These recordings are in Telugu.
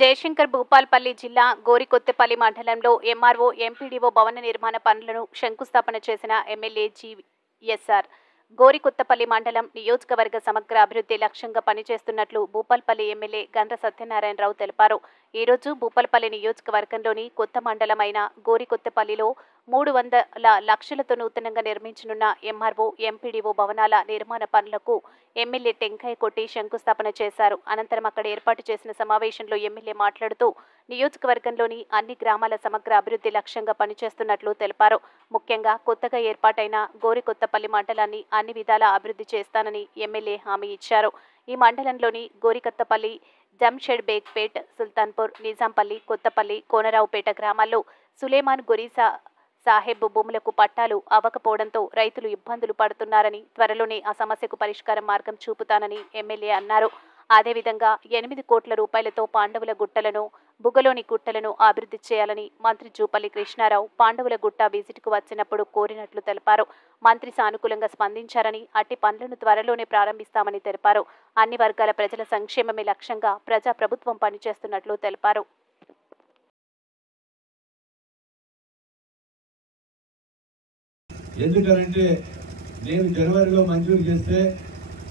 జయశంకర్ భూపాల్పల్లి జిల్లా గోరికొత్తపల్లి మండలంలో ఎంఆర్ఓ ఎంపీడీఓ భవన నిర్మాణ పనులను శంకుస్థాపన చేసిన ఎమ్మెల్యే జీఎస్ఆర్ గోరికొత్తపల్లి మండలం నియోజకవర్గ సమగ్ర అభివృద్ధి లక్ష్యంగా పనిచేస్తున్నట్లు భూపాల్పల్లి ఎమ్మెల్యే గండ్ర సత్యనారాయణరావు తెలిపారు. ఈ రోజు భూపాల్పల్లి నియోజకవర్గంలోని కొత్త మండలమైన గోరికొత్తపల్లిలో 300 లక్షలతో నూతనంగా నిర్మించనున్న ఎంఆర్ఓ ఎంపీడీఓ భవనాల నిర్మాణ పనులకు ఎమ్మెల్యే టెంకాయ కొట్టి శంకుస్థాపన చేశారు. అనంతరం అక్కడ ఏర్పాటు చేసిన సమావేశంలో ఎమ్మెల్యే మాట్లాడుతూ నియోజకవర్గంలోని అన్ని గ్రామాల సమగ్ర అభివృద్ధి లక్ష్యంగా పనిచేస్తున్నట్లు తెలిపారు. ముఖ్యంగా కొత్తగా ఏర్పాటైన గోరికొత్తపల్లి మండలాన్ని అన్ని విధాలా అభివృద్ధి చేస్తానని ఎమ్మెల్యే హామీ ఇచ్చారు. ఈ మండలంలోని గోరికొత్తపల్లి, జంషెడ్ బేగ్పేట్, సుల్తాన్పూర్, నిజాంపల్లి, కొత్తపల్లి, కోనరావుపేట గ్రామాల్లో సులేమాన్ గురీసా సాహెబ్ భూములకు పట్టాలు అవ్వకపోవడంతో రైతులు ఇబ్బందులు పడుతున్నారని, త్వరలోనే ఆ సమస్యకు పరిష్కారం మార్గం చూపుతానని ఎమ్మెల్యే అన్నారు. అదేవిధంగా 8 కోట్ల రూపాయలతో పాండవుల గుట్టలను, బుగలోని గుట్టలను అభివృద్ధి చేయాలని మంత్రి జూపల్లి కృష్ణారావు పాండవుల గుట్ట విజిట్కు వచ్చినప్పుడు కోరినట్లు తెలిపారు. మంత్రి సానుకూలంగా స్పందించారని, అట్టి పనులను త్వరలోనే ప్రారంభిస్తామని తెలిపారు. అన్ని వర్గాల ప్రజల సంక్షేమమే లక్ష్యంగా ప్రజాప్రభుత్వం పనిచేస్తున్నట్లు తెలిపారు. ఎందుకంటే నేను జనవరిలో మంజూరు చేస్తే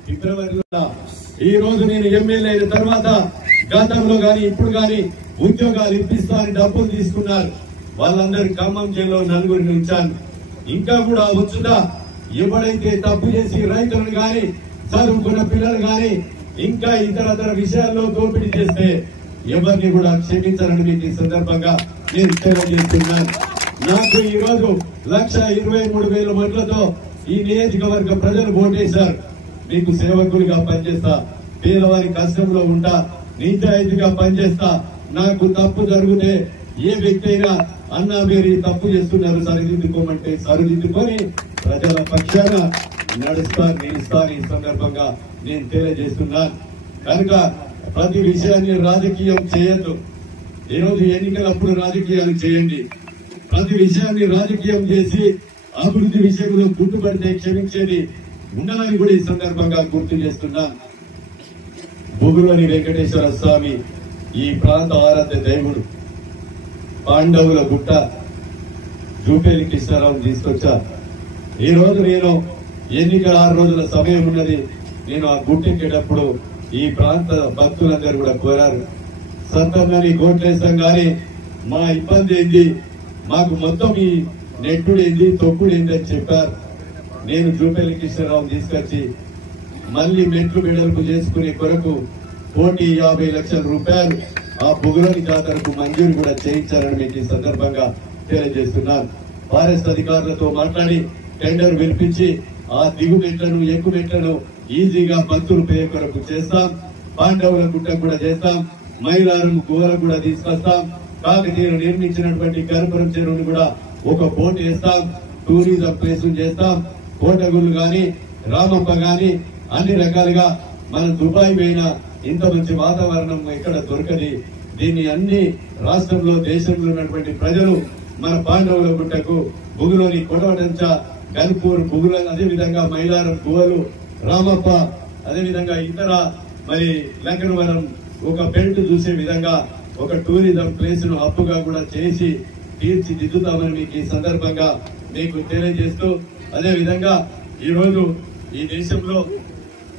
ఫిబ్రవరిలో ఈ రోజు నేను ఎమ్మెల్యే అయిన తర్వాత గతంలో గాని ఇప్పుడు గాని ఉద్యోగాలు ఇప్పిస్తానని డబ్బులు తీసుకున్నారు. వాళ్ళందరూ ఖమ్మం జైల్లో 4 ఉంచాను. ఇంకా కూడా వచ్చుదా ఎవడైతే తప్పు చేసి రైతులను గాని, చదువుకున్న పిల్లలు గాని, ఇంకా ఇతర విషయాల్లో దోపిడీ చేస్తే ఎవరిని కూడా క్షమించాలని మీకు ఈ సందర్భంగా నేను తెలియజేస్తున్నాను. నాకు ఈ రోజు 1,23,000 ఓట్లతో ఈ నియోజకవర్గ ప్రజలు ఓటేశారు. మీకు సేవకులుగా పనిచేస్తా, పేదవారి కష్టంలో ఉంటా, నిజాయితీగా పనిచేస్తా. నాకు తప్పు జరిగితే ఏ వ్యక్తి అయినా అన్నా మీరు తప్పు చేస్తున్నారు సరిదిద్దుకోమంటే సరిదిద్దుకొని ప్రజల పక్షాన నిలుస్తాను ఈ సందర్భంగా నేను తెలియజేస్తున్నాను. కనుక ప్రతి విషయాన్ని రాజకీయం చేయొద్దు. ఈరోజు ఎన్నికలప్పుడు రాజకీయాలు చేయండి. ప్రతి విషయాన్ని రాజకీయం చేసి అభివృద్ధి విషయంలో గుర్తుపడితే క్షమించేది ఉండాలని కూడా ఈ సందర్భంగా గుర్తు చేస్తున్నా. బుగులోని వెంకటేశ్వర స్వామి ఈ ప్రాంత ఆరాధ్య దేవుడు. పాండవుల గుట్ట జూపల్లి కృష్ణారావు తీసుకొచ్చా. ఈ రోజు నేను ఎన్నికల 6 రోజుల సమయం ఉన్నది. నేను ఆ గుట్టెక్కేటప్పుడు ఈ ప్రాంత భక్తులందరూ కూడా కోరారు, సంతమని కోట్లేస్తాం గాని మా ఇబ్బంది ఏంది, మాకు మొత్తం ఈ నెట్టుడేంది తొక్కుడేంది అని చెప్పారు. నేను జూపల్లి కృష్ణారావు తీసుకొచ్చి మళ్లీ మెట్లు వెడల్పు చేసుకునే కొరకు 1,50 లక్షల రూపాయలు ఆ బుగులోని జాతరకు మంజూరు కూడా చేయించారని మీకు ఈ సందర్భంగా తెలియజేస్తున్నాను. ఫారెస్ట్ అధికారులతో మాట్లాడి టెండర్ పిలిపించి ఆ దిగు మెట్లను, ఎక్కువ మెట్లను ఈజీగా భక్తులు పేరు కొరకు చేస్తాం. పాండవుల గుట్ట కూడా చేస్తాం. మైలారం గుహలు కూడా తీసుకొస్తాం. కాకతీయులు నిర్మించినటువంటి గర్భరం చెరువును కూడా ఒక బోట్ వేస్తాం. టూరిజం ప్లేస్ చేస్తాం. కోటగుళ్ళు గాని, రామప్ప గాని అన్ని రకాలుగా మన దుబాయ్ పోయిన ఇంత మంచి వాతావరణం ఎక్కడ దొరకది. దీన్ని అన్ని రాష్ట్రంలో, దేశంలో ఉన్నటువంటి ప్రజలు మన పాండవుల గుట్టకు, బుగులోని కొడవటంచ, గన్పూర్, బుగుల, అదేవిధంగా మైలారం గుహలు, రామప్ప, అదేవిధంగా ఇతర మరి లంకనవరం ఒక బెల్ట్ చూసే విధంగా ఒక టూరిజం ప్లేస్ ను హబ్బుగా కూడా చేసి తీర్చిదిద్దుతామని మీకు ఈ సందర్భంగా మీకు తెలియజేస్తూ, అదేవిధంగా ఈ రోజు ఈ దేశంలో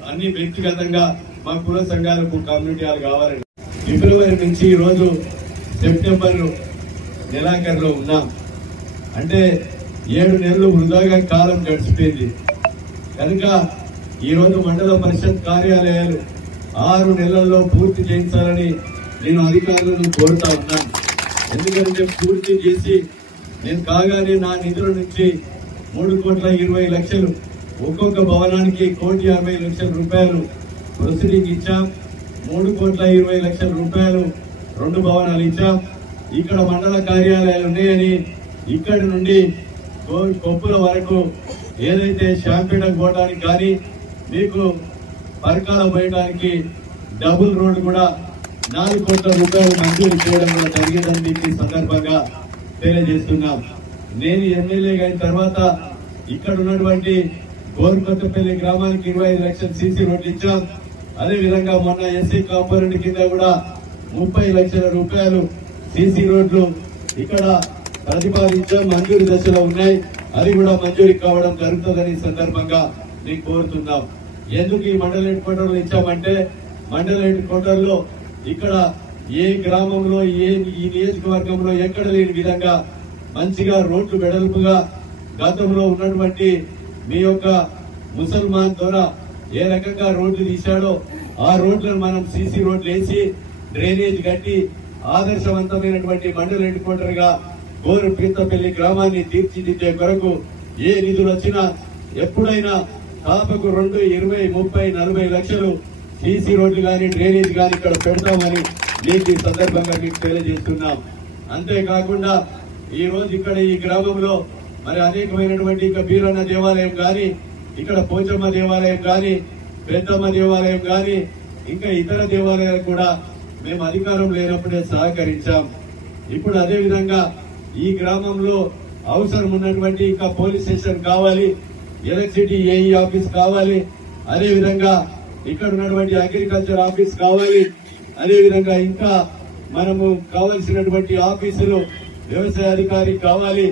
అన్ని వ్యక్తిగతంగా మా కుల సంఘాలకు కమ్యూనిటీ హాల్ కావాలని ఫిబ్రవరి నుంచి ఈ రోజు సెప్టెంబర్ నెలాఖరులో ఉన్నాం. అంటే 7 నెలలు వృధాగా కాలం గడిచిపోయింది. కనుక ఈ రోజు మండల పరిషత్ కార్యాలయాలు 6 నెలల్లో పూర్తి చేయించాలని నేను అధికారులను కోరుతా ఉన్నాను. ఎందుకంటే పూర్తి చేసి నేను కాగానే నా నిధుల నుంచి 3,20,00,000 ఒక్కొక్క భవనానికి 1,60,00,000 రూపాయలు ప్రొసీడింగ్ ఇచ్చాం. 3,20,00,000 రూపాయలు 2 భవనాలు ఇచ్చాం. ఇక్కడ మండల కార్యాలయాలు ఉన్నాయని ఇక్కడి నుండి కొప్పుల వరకు ఏదైతే షాంపేట పోవడానికి కానీ, మీకు పరకాల పోయడానికి డబుల్ రోడ్ కూడా 4 కోట్ల రూపాయలు మంజూరు చేయడం కూడా జరిగిందని మీకు ఈ సందర్భంగా తెలియజేస్తున్నాం. నేను ఎమ్మెల్యేగా అయిన తర్వాత ఇక్కడ ఉన్నటువంటి గోరికొత్తపల్లి గ్రామానికి 25 లక్షల సీసీ రోడ్లు ఇచ్చాం. అదేవిధంగా మొన్న ఎస్సీ కాంపౌండ్ కింద కూడా 30 లక్షల రూపాయలు సీసీ రోడ్లు ఇక్కడ ప్రతిపాదించాం, మంజూరు దశలో ఉన్నాయి. అది కూడా మంజూరు కావడం జరుగుతుందని సందర్భంగా నేను కోరుతున్నాం. ఎందుకు ఈ మండల హెడ్ క్వార్టర్లు ఇచ్చామంటే మండల హెడ్ క్వార్టర్లో ఇక్కడ ఏ గ్రామంలో ఈ నియోజకవర్గంలో ఎక్కడ లేని విధంగా మంచిగా రోడ్లు వెడల్పుగా గతంలో ఉన్నటువంటి మీ యొక్క ముసల్మాన్ ద్వారా ఏ రకంగా రోడ్లు తీశాడో ఆ రోడ్లను మనం సీసీ రోడ్లు వేసి డ్రైనేజ్ కట్టి ఆదర్శవంతమైనటువంటి మండల హెడ్ క్వార్టర్ గా గోరుపీతపల్లి గ్రామాన్ని తీర్చిదిద్దే కొరకు ఏ నిధులు వచ్చినా ఎప్పుడైనా తాపకు 2, 20, 30, 40 లక్షలు సీసీ రోడ్లు గాని డ్రైనేజ్ గాని ఇక్కడ పెడతామని మీకు ఈ సందర్భంగా మీకు తెలియజేస్తున్నాం. అంతేకాకుండా ఈ రోజు ఇక్కడ ఈ గ్రామంలో మరి అనేకమైనటువంటి ఇంకా బీరన్న దేవాలయం గాని ఇక్కడ పోచమ్మ దేవాలయం గాని పెద్దమ్మ దేవాలయం గాని ఇంకా ఇతర దేవాలయాలు కూడా మేము అధికారం లేనప్పుడే సహకరించాం. ఇప్పుడు అదే విధంగా ఈ గ్రామంలో అవసరం ఉన్నటువంటి ఇంకా పోలీస్ స్టేషన్ కావాలి, ఎలక్ట్రిసిటీ ఏఈ ఆఫీస్ కావాలి, అదే విధంగా ఇక్కడ ఉన్నటువంటి అగ్రికల్చర్ ఆఫీస్ కావాలి, అదే విధంగా ఇంకా మనము కావలసినటువంటి ఆఫీసులు వ్యవసాయ అధికారి కావాలి,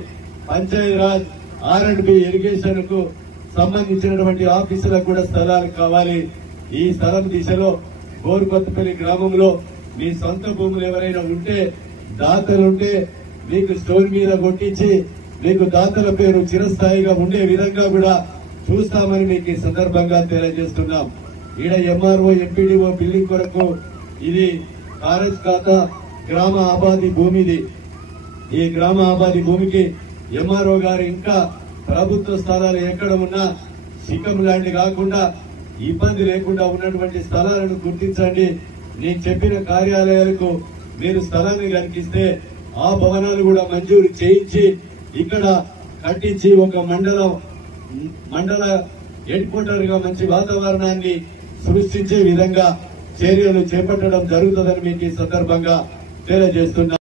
పంచాయతీరాజ్ R&B ఇరిగేషన్ కు సంబంధించినటువంటి ఆఫీసులకు కూడా స్థలాలు కావాలి. ఈ స్థలం దిశలో గోరుకొత్తపల్లి గ్రామంలో మీ సొంత భూములు ఎవరైనా ఉంటే దాతలుంటే మీకు స్టోర్ మీద కొట్టించి మీకు దాతల పేరు చిరస్థాయిగా ఉండే విధంగా కూడా చూస్తామని మీకు ఈ సందర్భంగా తెలియజేస్తున్నాం. ఈడ ఎంఆర్ఓ ఎంపీడీఓ బిల్డింగ్ కొరకు ఇది కారేజ్ ఖాతా గ్రామ ఆబాది భూమిది. ఈ గ్రామ ఆబాది భూమికి ఎంఆర్ఓ గారు ఇంకా ప్రభుత్వ స్థలాలు ఎక్కడ ఉన్నా శిఖం లాంటి కాకుండా ఇబ్బంది లేకుండా ఉన్నటువంటి స్థలాలను గుర్తించండి. నేను చెప్పిన కార్యాలయాలకు మీరు స్థలాన్ని కనిపిస్తే ఆ భవనాలు కూడా మంజూరు చేయించి ఇక్కడ కట్టించి ఒక మండల హెడ్ క్వార్టర్ గా మంచి వాతావరణాన్ని సృష్టించే విధంగా చర్యలు చేపట్టడం జరుగుతుందని మీకు ఈ సందర్భంగా తెలియజేస్తున్నా.